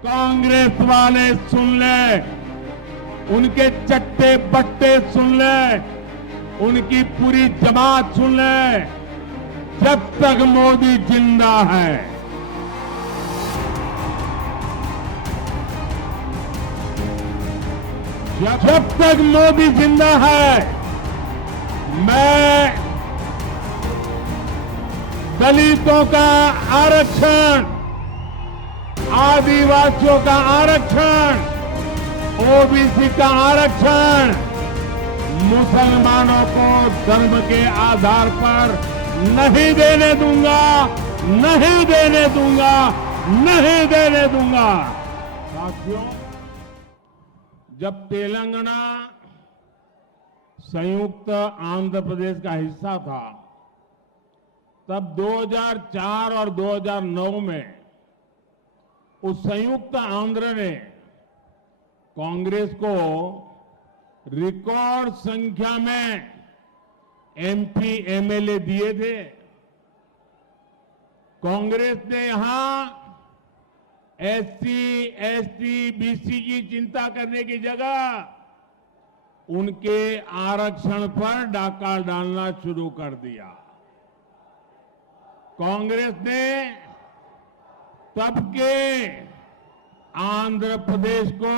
कांग्रेस वाले सुन ले, उनके चट्टे बट्टे सुन ले, उनकी पूरी जमात सुन ले, जब तक मोदी जिंदा है, जब तक मोदी जिंदा है, मैं दलितों का आरक्षण, आदिवासियों का आरक्षण, ओबीसी का आरक्षण, मुसलमानों को धर्म के आधार पर नहीं देने दूंगा, नहीं देने दूंगा, नहीं देने दूंगा। साथियों, जब तेलंगाना संयुक्त आंध्र प्रदेश का हिस्सा था, तब 2004 और 2009 में उस संयुक्त आंध्र ने कांग्रेस को रिकॉर्ड संख्या में एमपी एमएलए दिए थे। कांग्रेस ने यहां एससी, एसटी, बीसी की चिंता करने की जगह उनके आरक्षण पर डाका डालना शुरू कर दिया। कांग्रेस ने तब के आंध्र प्रदेश को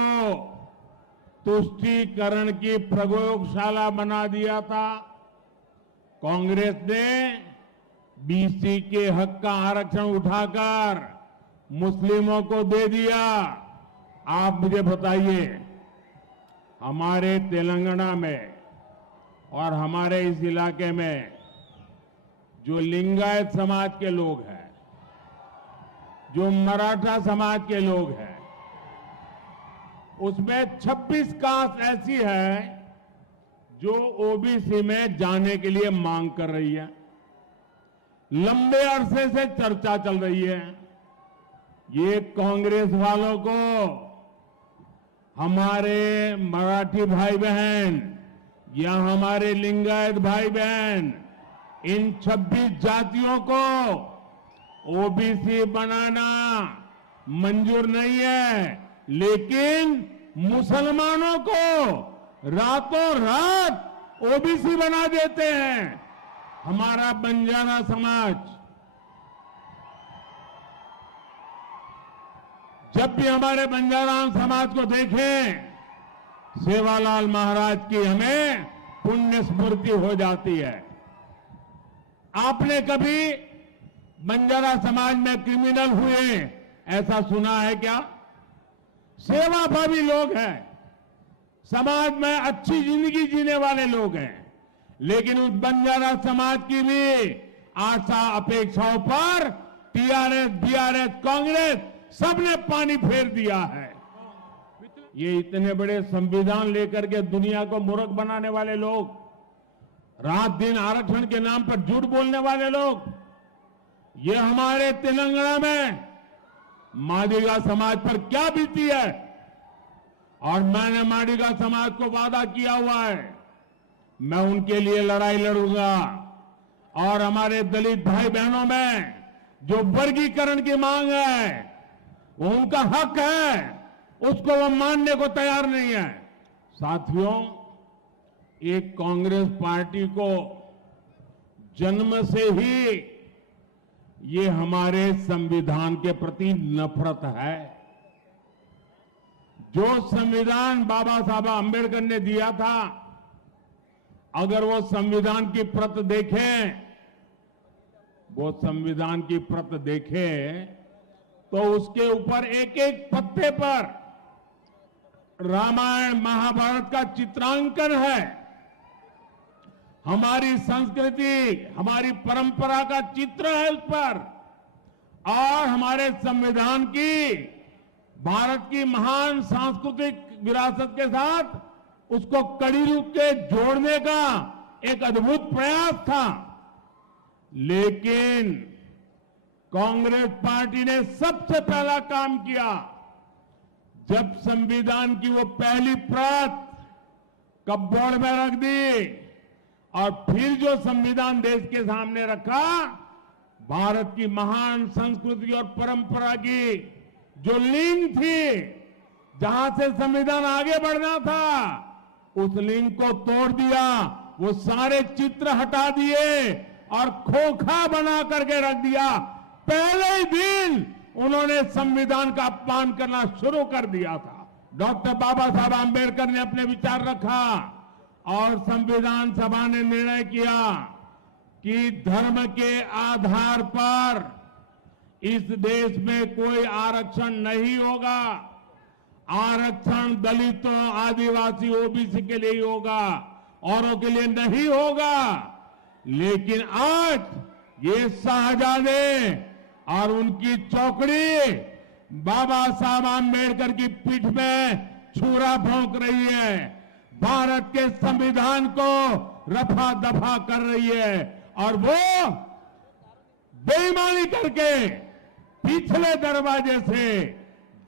तुष्टीकरण की प्रयोगशाला बना दिया था। कांग्रेस ने बीसी के हक का आरक्षण उठाकर मुस्लिमों को दे दिया। आप मुझे बताइए, हमारे तेलंगाना में और हमारे इस इलाके में जो लिंगायत समाज के लोग हैं, जो मराठा समाज के लोग हैं, उसमें 26 कास्ट ऐसी है जो ओबीसी में जाने के लिए मांग कर रही है। लंबे अरसे से चर्चा चल रही है। ये कांग्रेस वालों को हमारे मराठी भाई बहन या हमारे लिंगायत भाई बहन, इन 26 जातियों को ओबीसी बनाना मंजूर नहीं है, लेकिन मुसलमानों को रातों रात ओबीसी बना देते हैं। हमारा बंजारा समाज, जब भी हमारे बंजारा समाज को देखें, सेवालाल महाराज की हमें पुण्य स्मृति हो जाती है। आपने कभी बंजारा समाज में क्रिमिनल हुए ऐसा सुना है क्या? सेवाभावी लोग हैं, समाज में अच्छी जिंदगी जीने वाले लोग हैं, लेकिन उस बंजारा समाज की भी आशा अपेक्षाओं पर टीआरएस, बीआरएस, कांग्रेस सबने पानी फेर दिया है। ये इतने बड़े संविधान लेकर के दुनिया को मूर्ख बनाने वाले लोग, रात दिन आरक्षण के नाम पर झूठ बोलने वाले लोग, ये हमारे तेलंगाना में मादिगा समाज पर क्या बीती है। और मैंने मादिगा समाज को वादा किया हुआ है, मैं उनके लिए लड़ाई लड़ूंगा। और हमारे दलित भाई बहनों में जो वर्गीकरण की मांग है, वो उनका हक है, उसको वो मानने को तैयार नहीं है। साथियों, एक कांग्रेस पार्टी को जन्म से ही ये हमारे संविधान के प्रति नफरत है। जो संविधान बाबा साहब अंबेडकर ने दिया था, अगर वो संविधान की प्रत देखें, वो संविधान की प्रत देखें तो उसके ऊपर एक एक पत्ते पर रामायण महाभारत का चित्रांकन है। हमारी संस्कृति, हमारी परंपरा का चित्र है उस पर, और हमारे संविधान की, भारत की महान सांस्कृतिक विरासत के साथ उसको कड़ी रूप से जोड़ने का एक अद्भुत प्रयास था। लेकिन कांग्रेस पार्टी ने सबसे पहला काम किया, जब संविधान की वो पहली प्रत कपबोर्ड में रख दी और फिर जो संविधान देश के सामने रखा, भारत की महान संस्कृति और परंपरा की जो लिंक थी, जहां से संविधान आगे बढ़ना था, उस लिंक को तोड़ दिया। वो सारे चित्र हटा दिए और खोखा बना करके रख दिया। पहले ही दिन उन्होंने संविधान का अपमान करना शुरू कर दिया था। डॉक्टर बाबा साहब आंबेडकर ने अपने विचार रखा और संविधान सभा ने निर्णय किया कि धर्म के आधार पर इस देश में कोई आरक्षण नहीं होगा। आरक्षण दलितों, आदिवासी, ओबीसी के लिए ही होगा, औरों के लिए नहीं होगा। लेकिन आज ये शाहजादे और उनकी चौकड़ी बाबा साहब आंबेडकर की पीठ में छुरा भोंक रही है, भारत के संविधान को रफा दफा कर रही है और वो बेईमानी करके पिछले दरवाजे से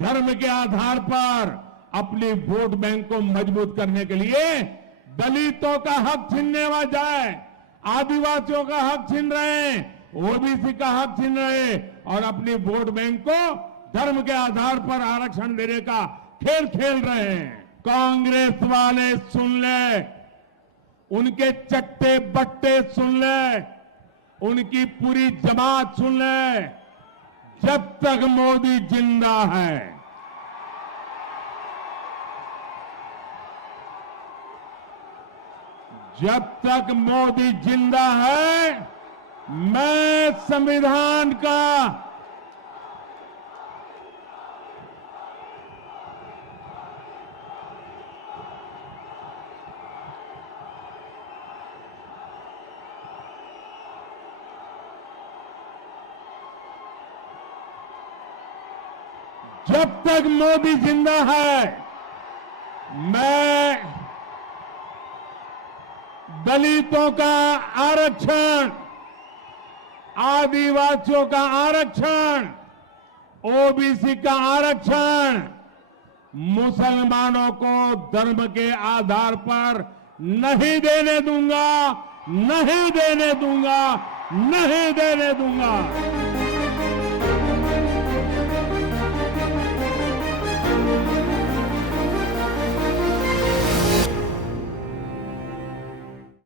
धर्म के आधार पर अपनी वोट बैंक को मजबूत करने के लिए दलितों का हक छीनने वा जाए, आदिवासियों का हक छीन रहे, ओबीसी का हक छीन रहे और अपनी वोट बैंक को धर्म के आधार पर आरक्षण देने का खेल खेल रहे हैं। कांग्रेस वाले सुन ले, उनके चट्टे बट्टे सुन ले, उनकी पूरी जमात सुन ले, जब तक मोदी जिंदा है, जब तक मोदी जिंदा है, मैं संविधान का जब तक मोदी जिंदा है, मैं दलितों का आरक्षण, आदिवासियों का आरक्षण, ओबीसी का आरक्षण, मुसलमानों को धर्म के आधार पर नहीं देने दूंगा, नहीं देने दूंगा, नहीं देने दूंगा।